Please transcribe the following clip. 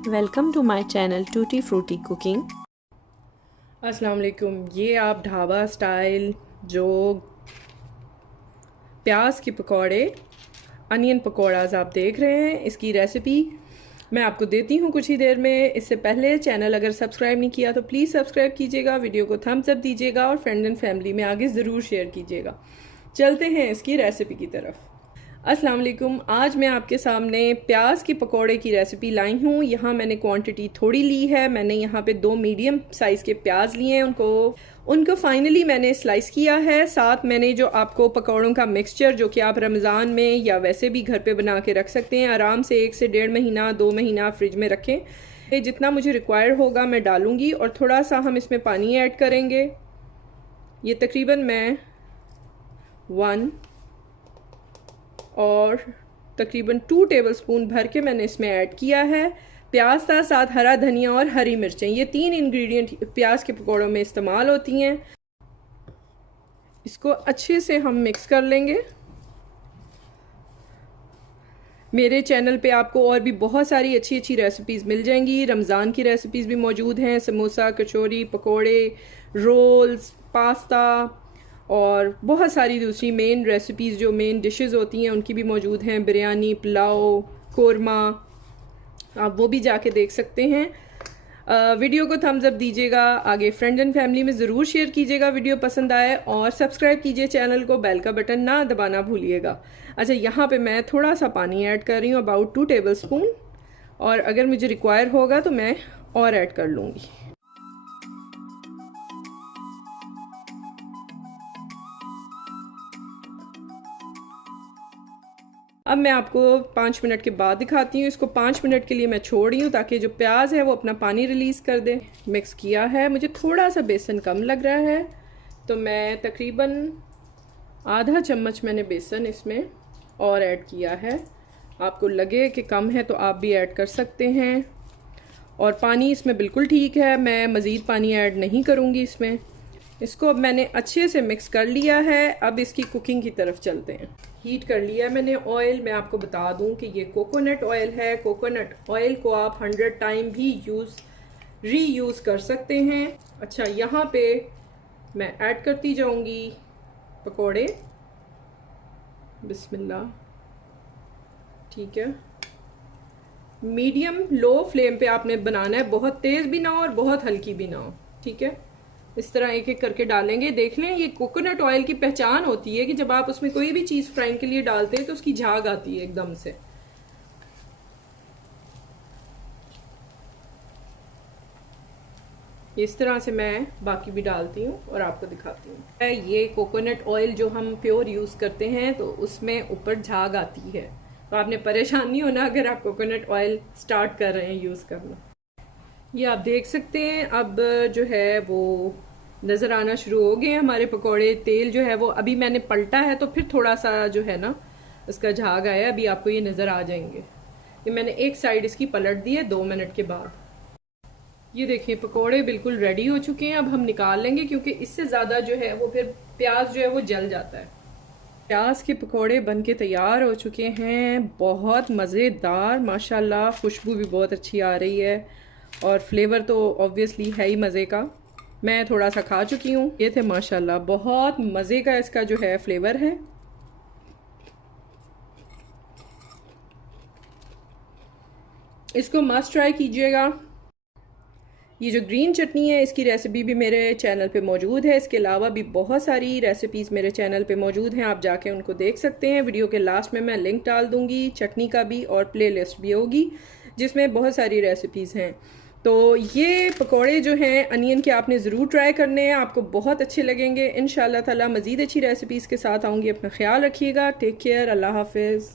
Welcome to my channel tutti frutti cooking. अस्सलाम वालेकुम। ये आप ढाबा स्टाइल जो प्याज के पकौड़े अनियन पकौड़ाज आप देख रहे हैं, इसकी रेसिपी मैं आपको देती हूँ कुछ ही देर में। इससे पहले चैनल अगर सब्सक्राइब नहीं किया तो प्लीज़ सब्सक्राइब कीजिएगा, वीडियो को थम्स अप दीजिएगा और फ्रेंड एंड फैमिली में आगे ज़रूर शेयर कीजिएगा। चलते हैं इसकी रेसिपी की तरफ। अस्सलाम वालेकुम। आज मैं आपके सामने प्याज की पकौड़े की रेसिपी लाई हूँ। यहाँ मैंने क्वांटिटी थोड़ी ली है। मैंने यहाँ पे 2 मीडियम साइज़ के प्याज लिए हैं, उनको फाइनली मैंने स्लाइस किया है। साथ मैंने जो आपको पकौड़ों का मिक्सचर जो कि आप रमज़ान में या वैसे भी घर पे बना के रख सकते हैं, आराम से 1 से 1.5 महीना 2 महीना फ्रिज में रखें। ये जितना मुझे रिक्वायर होगा मैं डालूँगी और थोड़ा सा हम इसमें पानी ऐड करेंगे। ये तकरीबन मैं 1 और तकरीबन 2 टेबलस्पून भर के मैंने इसमें ऐड किया है। प्याज था, साथ हरा धनिया और हरी मिर्चें, ये 3 इंग्रेडिएंट प्याज के पकौड़ों में इस्तेमाल होती हैं। इसको अच्छे से हम मिक्स कर लेंगे। मेरे चैनल पे आपको और भी बहुत सारी अच्छी अच्छी रेसिपीज़ मिल जाएंगी। रमज़ान की रेसिपीज़ भी मौजूद हैं, समोसा, कचौरी, पकोड़े, रोल्स, पास्ता और बहुत सारी दूसरी मेन रेसिपीज़ जो मेन डिशेस होती हैं उनकी भी मौजूद हैं। बिरयानी, पुलाव, कोरमा, आप वो भी जाके देख सकते हैं। वीडियो को थम्स अप दीजिएगा, आगे फ्रेंड एंड फैमिली में ज़रूर शेयर कीजिएगा वीडियो पसंद आए, और सब्सक्राइब कीजिए चैनल को, बेल का बटन ना दबाना भूलिएगा। अच्छा, यहाँ पे मैं थोड़ा सा पानी ऐड कर रही हूँ, अबाउट 2 टेबलस्पून, और अगर मुझे रिक्वायर होगा तो मैं और ऐड कर लूँगी। अब मैं आपको 5 मिनट के बाद दिखाती हूँ। इसको 5 मिनट के लिए मैं छोड़ रही हूँ ताकि जो प्याज है वो अपना पानी रिलीज़ कर दे। मिक्स किया है, मुझे थोड़ा सा बेसन कम लग रहा है तो मैं तकरीबन आधा चम्मच मैंने बेसन इसमें और ऐड किया है। आपको लगे कि कम है तो आप भी ऐड कर सकते हैं। और पानी इसमें बिल्कुल ठीक है, मैं मज़ीद पानी ऐड नहीं करूँगी इसमें। इसको अब मैंने अच्छे से मिक्स कर लिया है। अब इसकी कुकिंग की तरफ चलते हैं। हीट कर लिया है मैंने ऑयल। मैं आपको बता दूं कि ये कोकोनट ऑयल है। कोकोनट ऑयल को आप 100 टाइम भी रीयूज़ कर सकते हैं। अच्छा, यहाँ पे मैं ऐड करती जाऊंगी पकोड़े। बिस्मिल्लाह। ठीक है, मीडियम लो फ्लेम पे आपने बनाना है, बहुत तेज़ भी ना हो और बहुत हल्की भी ना हो। ठीक है, इस तरह एक एक करके डालेंगे। देख लें, ये कोकोनट ऑयल की पहचान होती है कि जब आप उसमें कोई भी चीज़ फ्राइंग के लिए डालते हैं तो उसकी झाग आती है एकदम से। इस तरह से मैं बाकी भी डालती हूँ और आपको दिखाती हूँ। ये कोकोनट ऑयल जो हम प्योर यूज़ करते हैं तो उसमें ऊपर झाग आती है, तो आपने परेशान नहीं होना अगर आप कोकोनट ऑयल स्टार्ट कर रहे हैं यूज़ करना। ये आप देख सकते हैं अब जो है वो नज़र आना शुरू हो गए हैं हमारे पकोड़े। तेल जो है वो अभी मैंने पलटा है तो फिर थोड़ा सा जो है ना इसका झाग आया, अभी आपको ये नज़र आ जाएंगे। ये मैंने एक साइड इसकी पलट दी है 2 मिनट के बाद। ये देखिए पकोड़े बिल्कुल रेडी हो चुके हैं। अब हम निकाल लेंगे क्योंकि इससे ज़्यादा जो है वो फिर प्याज जो है वो जल जाता है। प्याज के पकोड़े बन के तैयार हो चुके हैं, बहुत मज़ेदार, माशाल्लाह खुशबू भी बहुत अच्छी आ रही है और फ्लेवर तो ऑब्वियसली है ही मज़े का। मैं थोड़ा सा खा चुकी हूँ। ये थे माशाल्लाह, बहुत मज़े का इसका जो है फ्लेवर है। इसको मस्ट ट्राई कीजिएगा। ये जो ग्रीन चटनी है इसकी रेसिपी भी मेरे चैनल पे मौजूद है। इसके अलावा भी बहुत सारी रेसिपीज़ मेरे चैनल पे मौजूद हैं, आप जाके उनको देख सकते हैं। वीडियो के लास्ट में मैं लिंक डाल दूँगी चटनी का भी, और प्लेलिस्ट भी होगी जिसमें बहुत सारी रेसिपीज़ हैं। तो ये पकोड़े जो हैं अनियन के आपने ज़रूर ट्राई करने हैं, आपको बहुत अच्छे लगेंगे इंशाल्लाह ताला। मज़ीद अच्छी रेसिपीज़ के साथ आऊँगी। अपना ख्याल रखिएगा। Take care. अल्लाह हाफिज़।